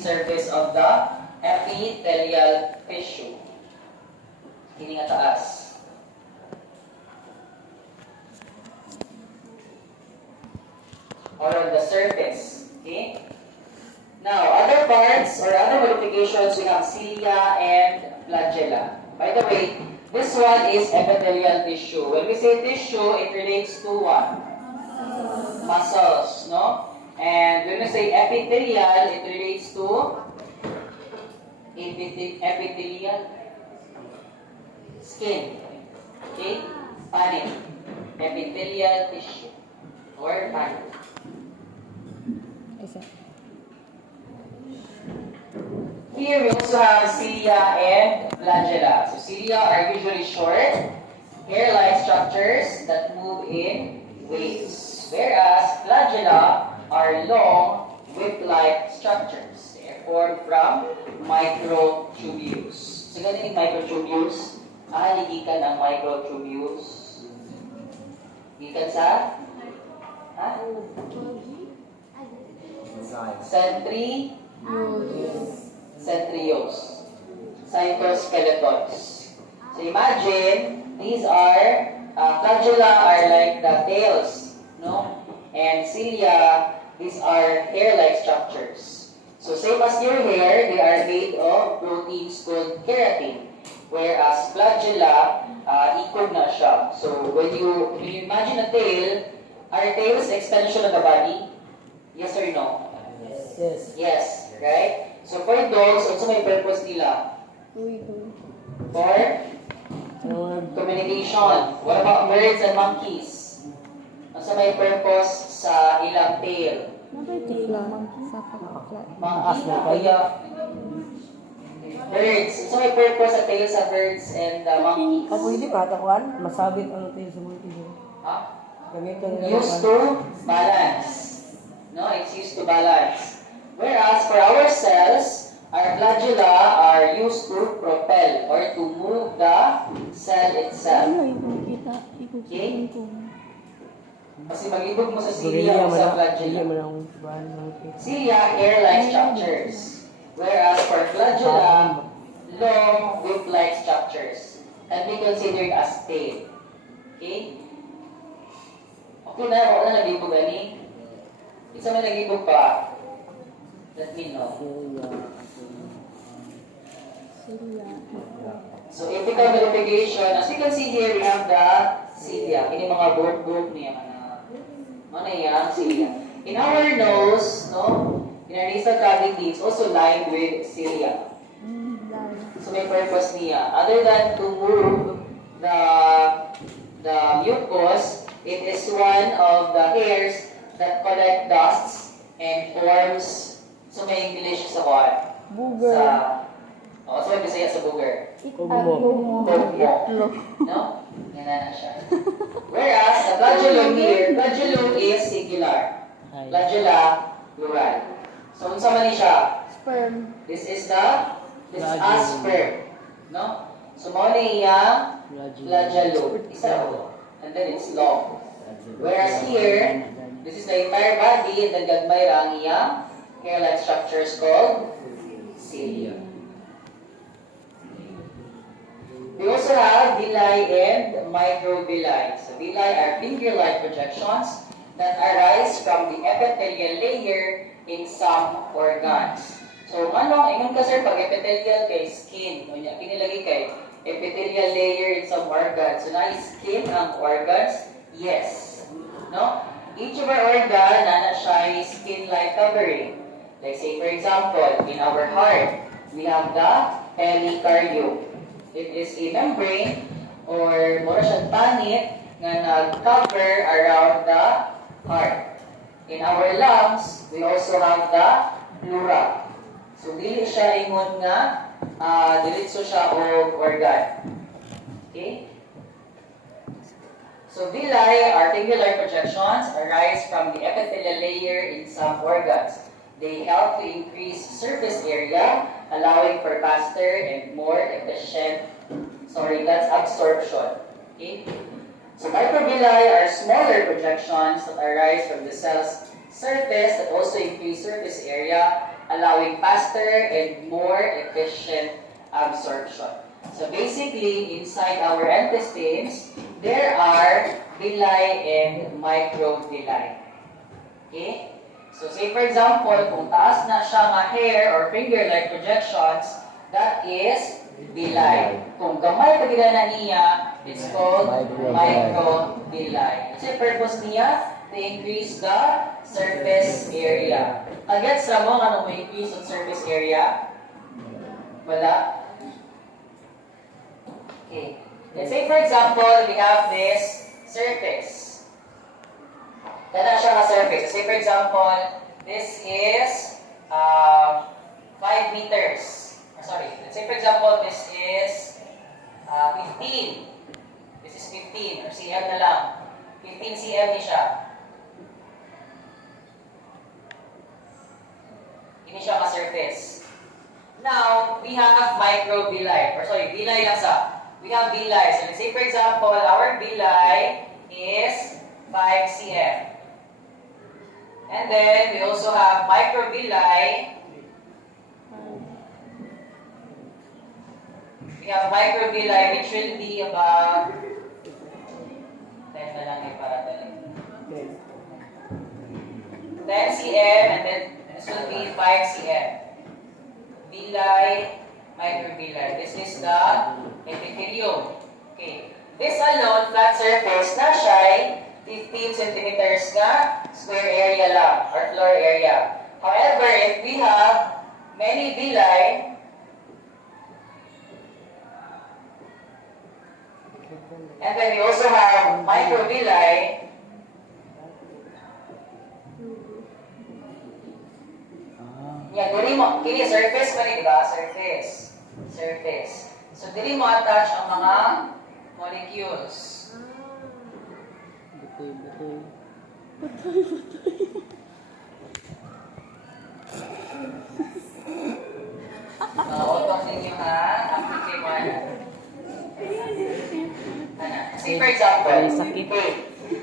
surface of the epithelial tissue. Kini nga taas. Or on the surface. Okay? Now, other parts or other modifications, we have cilia and flagella. By the way, this one is epithelial tissue. When we say tissue, it relates to what? Muscles, no? And when we say epithelial, it relates to epithelial skin. Okay? Panin. Epithelial tissue. Or panin. Here we also have cilia and flagella. So cilia are usually short, hair-like structures that move in waves. Whereas flagella are long, whip-like structures. They are formed from microtubules. So ganun yung microtubules. Ligikan ang microtubules. Gikan sa? Centrioles. Cytoskeletons. So imagine, these are, flagella are like the tails, no? And cilia, these are hair-like structures. So same as your hair, they are made of proteins called keratin. Whereas flagella, ikog na siya. So when you imagine a tail, are tails extension of the body? Yes or no? Yes. Yes, right? So for dogs, also may purpose nila? For communication. What about birds and monkeys? Also may purpose sa ilang tail? Monkey, kaya birds. So may purpose sa tail sa birds and monkeys? Pwede pa, takuan? Masabit ang tayo sa multi. Used to balance. No, it's used to balance. Whereas for our cells, our flagella are used to propel or to move the cell itself. Okay? Kasi mag-ibog mo sa cilia o sa flagella. Cilia, hair-like structures. Whereas for flagella, long, whip-like structures can be considered as tail. Okay? Okay na, ako na nag-ibog ani. Isa may nag-ibog pa. Let me know. So, apical modification. As you can see here, we have the cilia. Ini mga board niya. Ano yan? Cilia. In our nose, no? In our nasal cavity, it's also lined with cilia. So, may purpose niya. Other than to move the mucus, it is one of the hairs that collect dusts and forms. So may English sa kuwan? Booger. So may Bisaya sa booger. Itlog. No? Ganun na siya. Whereas, the flagellum here, flagellum is singular. Flagella, plural. So, unsa man ni siya? Sperm. This is a sperm. No? So, mo ni iya flagellum. Isa o. And then it's long. Whereas here, this is the entire body, and then gagmay ra ang iya hair-like structures called cilia. We also have villi and microvilli. So villi are finger-like projections that arise from the epithelial layer in some organs. So ano, ingon ka sir, pag epithelial kay skin, kinilagay kay epithelial layer in some organs. So na skin ang organs? Yes. No? Each of our organ, na siya skin-like covering. Like say, for example, in our heart, we have the pericardium. It is a membrane or mura siyang tanit na nag-cover around the heart. In our lungs, we also have the pleura. So, dili siya ingon nga, diretso siya o organ. Okay? So, villi are finger-like projections arise from the epithelial layer in some organs. They help to increase surface area, allowing for faster and more efficient, that's absorption. Okay? So microvilli are smaller projections that arise from the cell's surface that also increase surface area allowing faster and more efficient absorption. So basically, inside our intestines, there are villi and microvilli. Okay? So say for example, kung taas na siya nga hair or finger-like projections, that is villi. Kung gamay pa gila na niya, it's called microvilli. Kasi purpose niya, to increase the surface area. Agad sa mo, ano mo increase ang surface area? Wala? Okay. Let's say for example, we have this surface. Dala siya nga surface. Let's say for example, this is 5 meters. Sorry. Let's say for example, this is 15. This is 15 or cm na lang. 15 cm ni siya. Ini siya ka-surface. Now, we have microvilli. Or sorry, villi lang sa. We have villi. So let's say for example, our villi is 5 cm. And then, we also have microvilli. We have microvilli which will be about 10 na lang para talaga. 10 cm and then this will be 5 cm. Villi, microvilli. This is the epithelium. Okay. This alone, flat surface, na siya ay 15 centimeters nga square area lang or floor area. However, if we have many villi, and then we also have microvilli, yan, dili mo, kini surface pa rin, diba? Surface. Surface. So, dili mo attach ang mga molecules. Utong ninyo ha. Okay, man. See, for example, okay.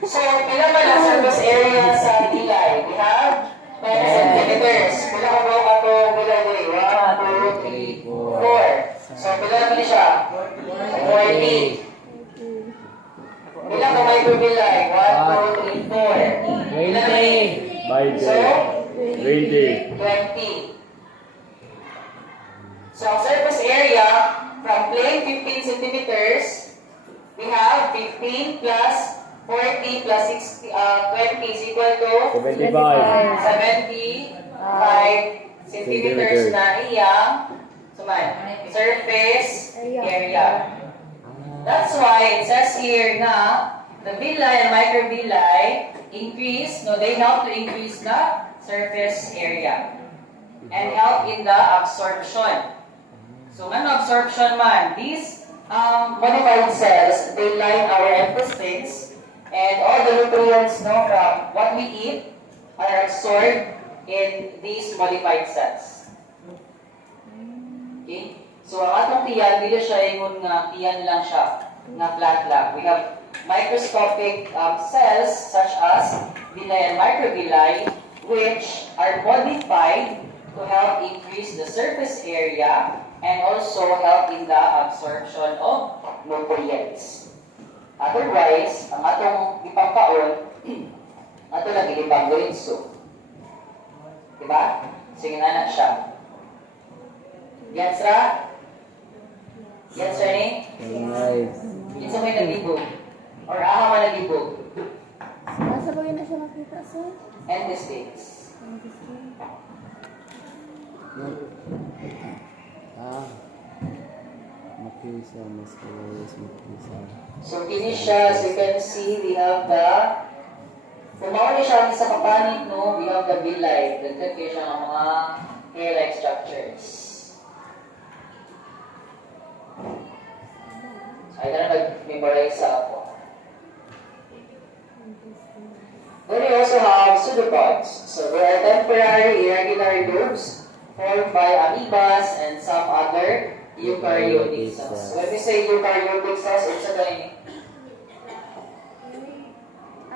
So, pila ba ang surface area sa villi? We have 10 centimeters. Pila ka bro ako villi mo? 1, 2, 3, 4. So, pila naman siya? 40. Pila ka microvilli? 1, 2, 3, 4. Pila naman? So, 20. 20. So, ang surface area from plane 15 centimeters, we have 15 plus 40 plus 60, 20 is equal to 75. 75 centimeters na iyang surface area. That's why it says here na the villi and microvilli increase, they help to increase the surface area and help in the absorption. So, ano absorption man? These modified cells, they line our intestines, and all the nutrients from what we eat are absorbed in these modified cells. Okay? So, ang atong tiyan, dili siya ingon nga tiyan lang siya, nga flat lang. We have microscopic cells such as villi and microvilli, which are modified to help increase the surface area and also help in the absorption of nutrients. Otherwise, ang atong ipangkaon, ato lang ilibang gulinso. Diba? Sige na siya. Gets ra? Gets ra ni? Nice. Kinsa may nagibog? Or aha man nagibog? Nasa bagay na siya makita, sir? Intestines. Makisa, musculus, makisa. So, kini siya, as you can see, we have the, kung mawala siya sa kapanit, no, we have the villi. Dagdag kayo siya ng mga hair-like structures. So, ay na nag-memorize sa ako. Then we also have pseudopods. So, they are temporary irregular lobes formed by amoebas and some other eukaryotic cells. When we say eukaryotic cells, it's a gani.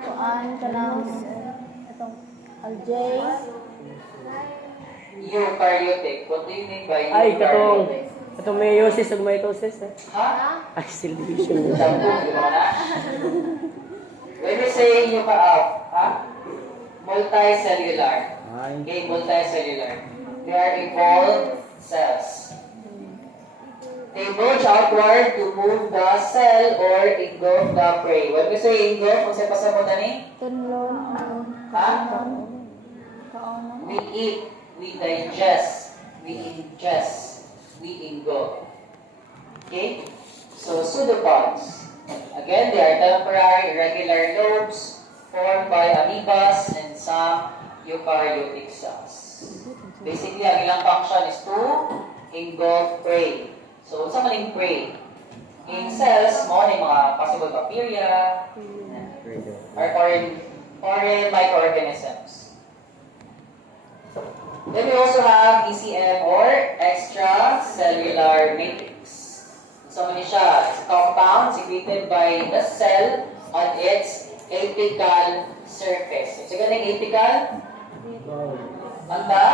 Kuan ka ng itong Aljay. Eukaryotic. What do you mean by Ay, eukaryotic? katong meiosis ug mitosis. Ha? Ay, cell division. Shampoo, di ba na? When we say ha? Multicellular. Ay. Okay, multicellular. They are evolved cells. They branch outward to move the cell or engulf the prey. When we say engulf, kung sa mo na ni? Tunlon. Ha? Kaon. We eat, we digest, we ingest, we engulf. Okay? So, pseudopods. Again, they are temporary, irregular lobes formed by amoebas and some eukaryotic cells. Basically, ang ilang function is to engulf prey. So, sa maling prey? In cells, mo ni mga possible bacteria or foreign microorganisms. Then we also have ECM or extracellular matrix. So, mali siya. It's a compound secreted by the cell on its apical surface. So, ganing apical? On the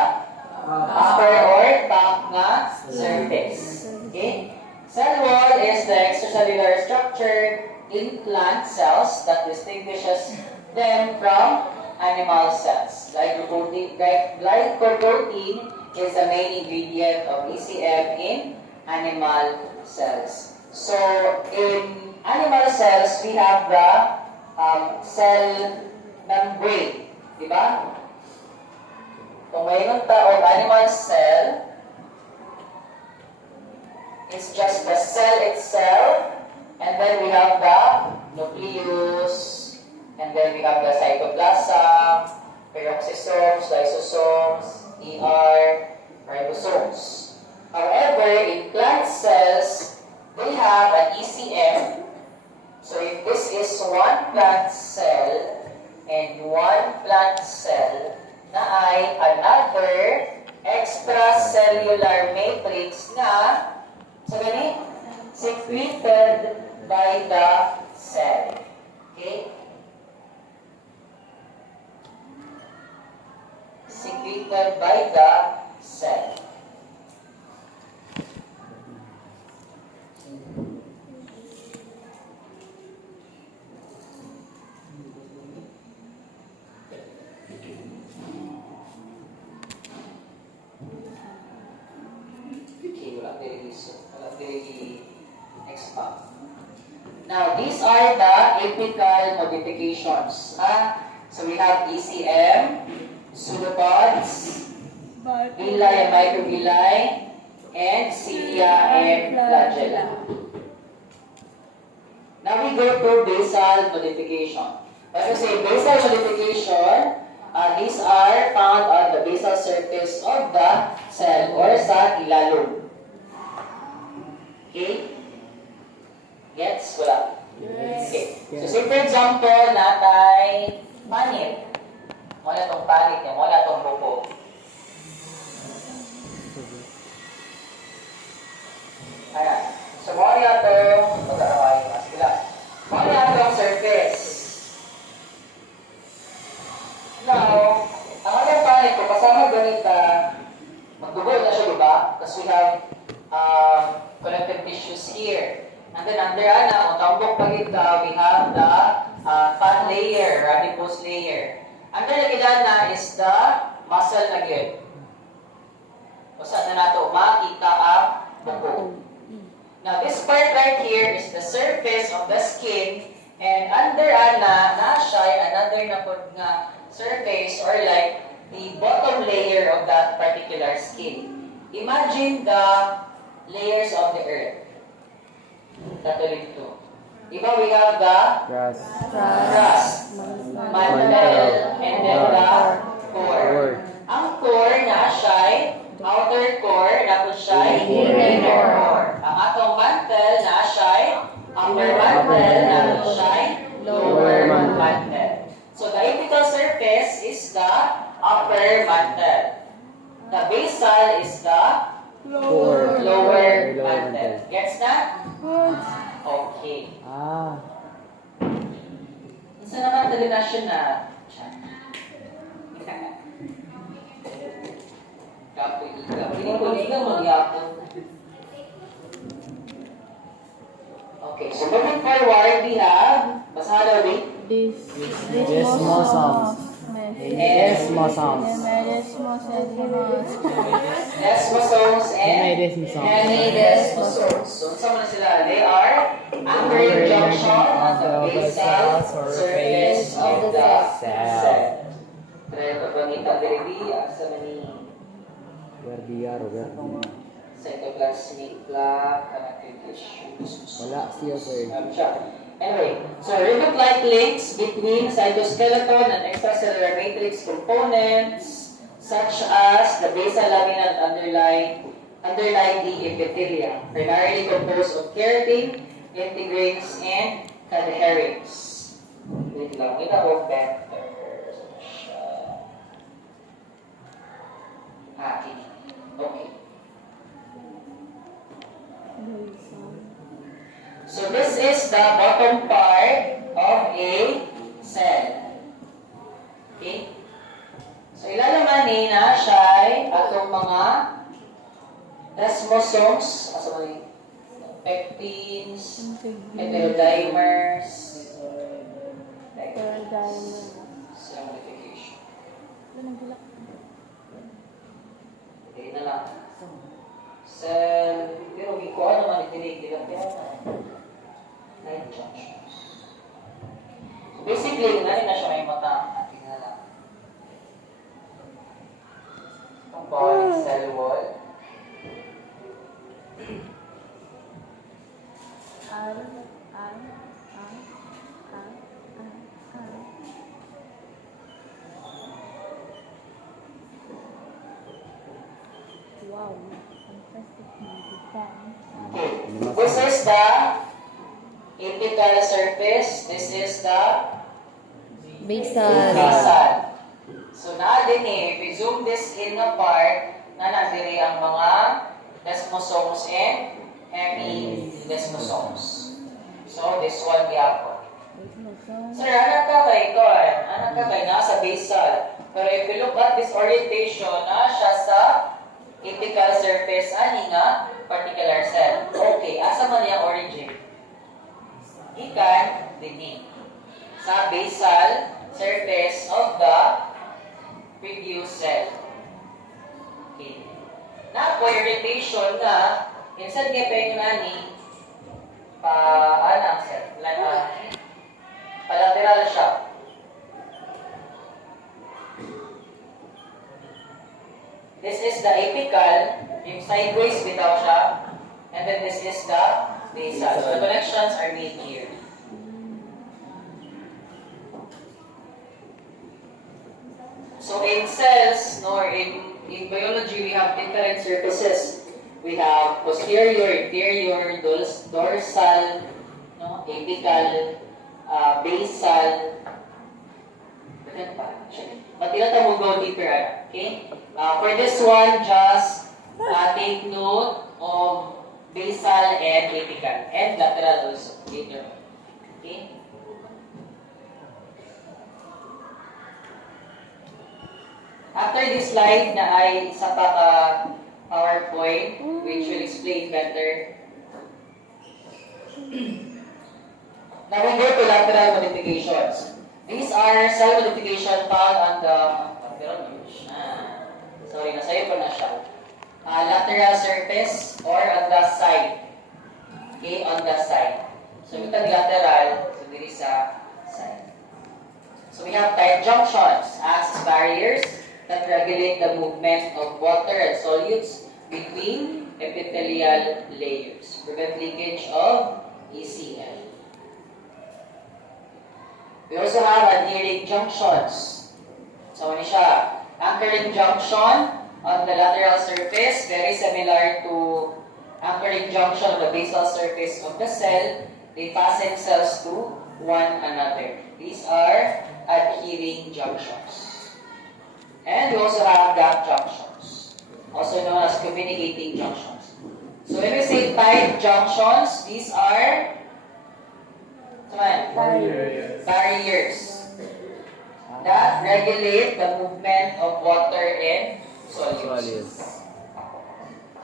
upper or top nga surface. Okay? Cell wall is the extracellular structure in plant cells that distinguishes them from animal cells. Glycoprotein is the main ingredient of ECM in animal cells. So, in animal cells, we have the cell membrane. Diba? Kung mayroon taong animal cell, it's just the cell itself, and then we have the nucleus, and then we have the cytoplasm, peroxisomes, lysosomes, ribosomes. However, in plant cells, they have an ECM. So if this is one plant cell and one plant cell na ay another extracellular matrix na sa gani secreted by the cell. Okay? Secreted by the cell. Now, these are the apical modifications. So we have ECM, pseudopods, villi and microvilli, and cilia and flagella. Now we go to basal modification. When we say basal modification, these are found on the basal surface of the cell or sa ilalong. Okay? Gets? Wala? Yes. Okay. So say for example, natay panit. Wala tong panit niya, wala tong buko. Ayan. So wala tong, mag-aaway, mas bila. Wala tong surface. Now, ang ating panit, kung kasama ganita, magdugo na siya, diba? Because we have connective tissues here. And then under ang tambok pagita, we have the fat layer, adipose layer. Under na is the muscle na gyud. Usa na nato makita ang buko. Now this part right here is the surface of the skin, and under na siya another na pod nga surface or like the bottom layer of that particular skin. Imagine the layers of the earth. Katulig to. Diba we have the Grass. crust, mantle, and then the core. Ang core na siya outer core, na po siya inner core. Ang atong mantle na siya upper mantle, na po siya lower mantle. So the apical surface is the upper mantle. The basal is the lower mantle. Gets na? Okay. Isa naman delineation na Kapuliga. Pinipuliga magyapon. Okay, so moving forward, we have, basahan daw din. Desmosums. Desmosums. Desmosomes and Hemidesmosomes. hemidesmosomes. So, sama na sila. They are anchoring junction on the basal surface of the cell. Kaya pagpangita diri sa mani Verdiar, verdi. cytoplasmic plaque, connective tissues. Wala siya, sir. Siya. Anyway, so ribbon-like links between cytoskeleton and extracellular matrix components such as the basal laminal underlying the epithelia, primarily composed of keratin, integrins, and cadherins. Wait lang, kita ko better. Okay. So this is the bottom part of a cell. Okay? So ilalaman ni na siya ay atong mga desmosomes, pectins, heterodimers, cell modification. Okay na lang. Cell, pero ikuha naman itinig-tinig light junctions. So basically, na siya may mata. Tingnan na lang. Compound cell wall. Wow, fantastic design. Okay. This is the apical surface. This is the basal. So na din if we zoom this in apart, na nandiri ang mga desmosomes and hemidesmosomes. So this one gyapon. Sir, anak ka kay ito anak ka kay nasa basal. Pero if you look at this orientation, na siya sa apical surface ani nga particular cell. Okay, asa man yung origin? Ikan dinhi sa basal surface of the previous cell. Okay. Na po orientation na instead nga pa yung nani anang cell palateral siya. This is the apical, yung sideways bitaw siya, and then this is the basal. So the connections are made here. So in cells, or in biology, we have different surfaces. We have posterior, inferior, dorsal, apical, basal. But mo go deeper, okay? For this one, just take note of basal and apical, and lateral also, later on. Okay? After this slide na ay isa pa PowerPoint, which will explain better. Now we go to lateral modifications. These are cell modification found on the nasayo pa na siya. Lateral surface or on the side. Okay, on the side. So itong lateral, so diri sa side. So we have tight junctions, access barriers that regulate the movement of water and solutes between epithelial layers, prevent leakage of ECM. We also have adhering junctions. So ano siya? Anchoring junction on the lateral surface, very similar to anchoring junction on the basal surface of the cell. They fasten cells to one another. These are adhering junctions. And we also have gap junctions, also known as communicating junctions. So when we say tight junctions, these are barriers that regulate the movement of water and solutes. Solid.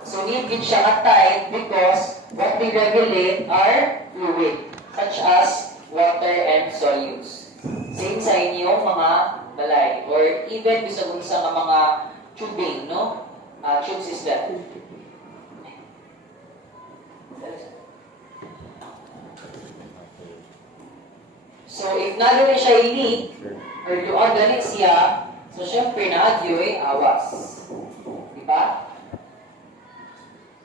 So need gid siya ka tight because what they regulate are fluid, such as water and solutes. Same sa inyong mga balay, or even bisag unsa nga mga tubing, no? Tube system. So if naroon siya leak, or doon ganit siya, so syempre naagyoy awas. Diba?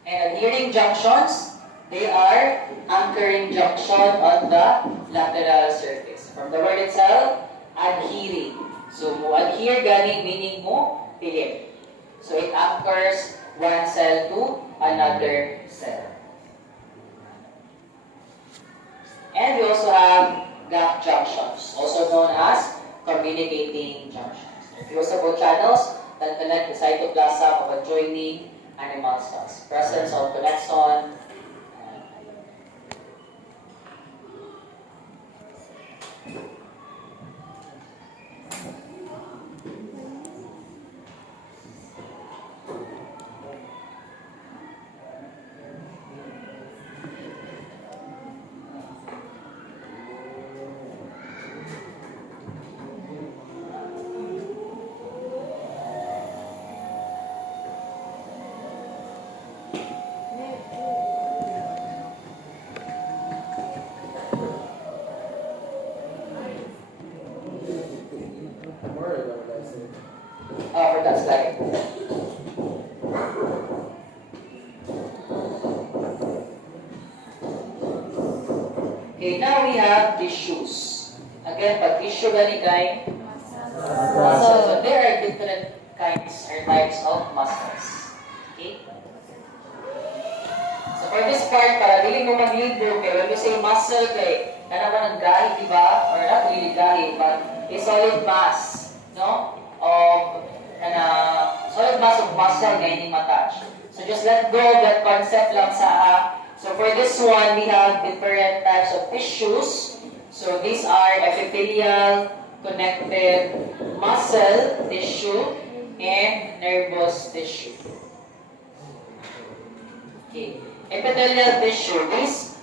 And adhering junctions, they are anchoring junction on the lateral surface. From the word itself, adhering. So mo adhere gani meaning mo pilit. So it anchors one cell to another cell. And we also have gap junctions, also known as communicating junctions. Fusible channels that connect the cytoplasm of adjoining animal cells. Presence of connexon. For that slide. Okay, now we have tissues. Again, pag tissue gani kay muscles. So there are different kinds or types of muscles. Okay? So for this part, para dili mo maglibro, kay when we say muscle, kay nanaman ng gahi, di ba? Or not really gahi, but a solid mass, no? Of solid mass of muscle na hindi matouch. So just let go of that concept lang sa So for this one, we have different types of tissues. So these are epithelial, connective muscle tissue, and nervous tissue. Okay. Epithelial tissue. This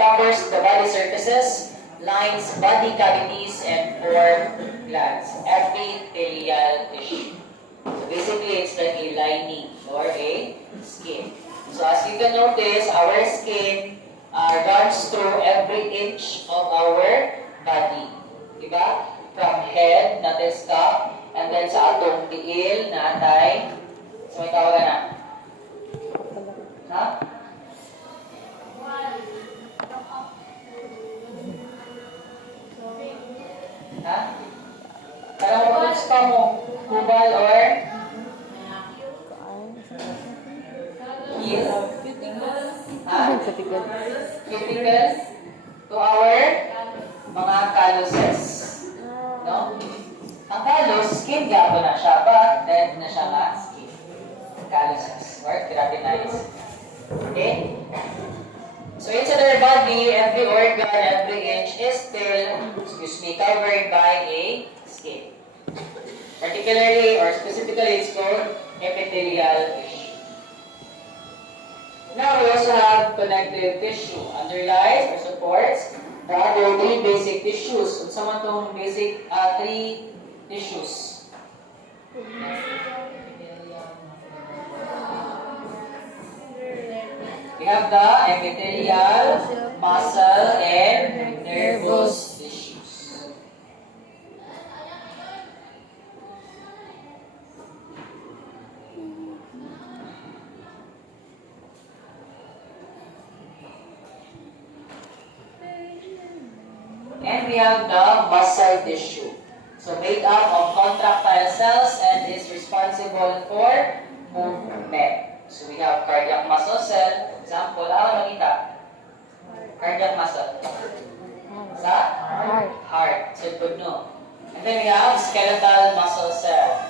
covers the body surfaces, lines body cavities, and form glands. Epithelial tissue. So basically, it's like a lining or a skin. So as you can notice, our skin runs through every inch of our body. Diba? From head, natin scalp, and then sa atong tiil, natay. So may tawagan na. Ha? Ha? Parang mag-ups ka mo. Kubal or heel. Ha? Cuticles to our mga calluses. No? Ang callus, skin gabo na siya, but then na siya nga skin. Calluses or keratinized. Okay? So inside our body, every organ, every inch is still, covered by a skin. Particularly or specifically, it's called epithelial tissue. Now we also have connective tissue. Underlies or supports the other three basic tissues. Kung saan itong basic three tissues? We have the epithelial, muscle, and nervous tissues. And we have the muscle tissue. So made up of contractile cells and is responsible for movement. So we have cardiac muscle cell. For example, makita? Cardiac muscle. Sa? Heart. So good no. And then we have skeletal muscle cell,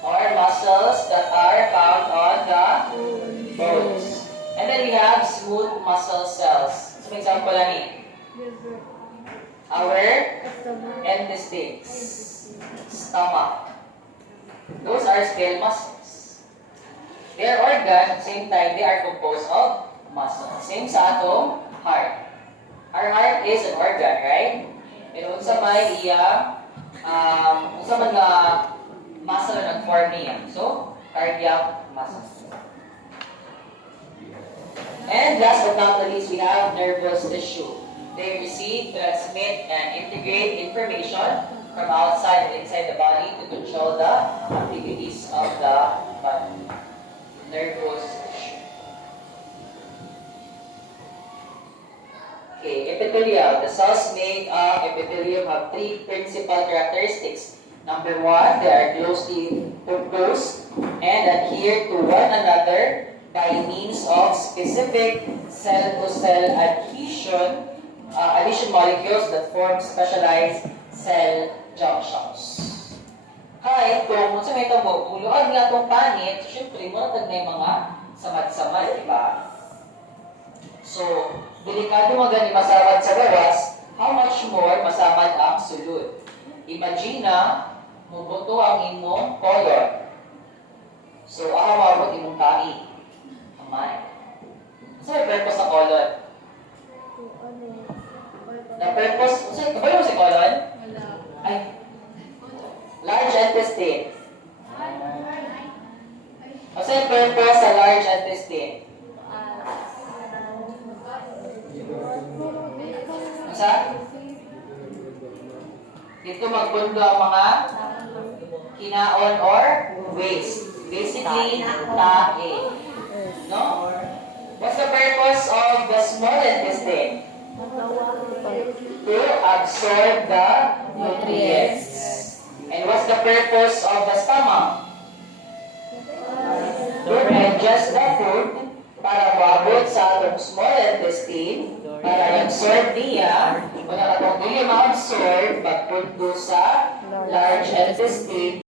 or muscles that are found on the bones. And then we have smooth muscle cells. So example ani? Our intestines, stomach. Those are scale muscles. their organ, at the same time, they are composed of muscle. Same sa atong heart. Our heart is an organ, right? Pero unsa may iya, unsa man nga muscle na nag-form niya. So, cardiac muscle. And last but not the least, we have nervous tissue. They receive, transmit, and integrate information from outside and inside the body to control the activities of the body. Nervous tissue. Okay, epithelial. The cells made of epithelium have three principal characteristics. Number one, they are closely composed and adhere to one another by means of specific cell-to-cell adhesion molecules that form specialized cell junctions. Kaya kung sa may tabo, buluan nga itong panit, syempre mo natag na yung mga samad-samad, di ba? So, delikado mo gani masamad sa gawas, how much more masamad ang sulod? Imagine na, mubuto ang imong colon. So, mabot imong tahi. Kamay. Sa may purpose sa colon? The purpose, kabayo mo si colon? Ay, large intestine. Ano yung purpose sa large intestine? Sa? Dito magpundo ang mga kinaon or waste. Basically, tae. No? What's the purpose of the small intestine? To absorb the nutrients. And what's the purpose of the stomach? To digest the food para maabot sa atong small intestine para absorb niya kung nakatong dili ma-absorb pagpunto sa large intestine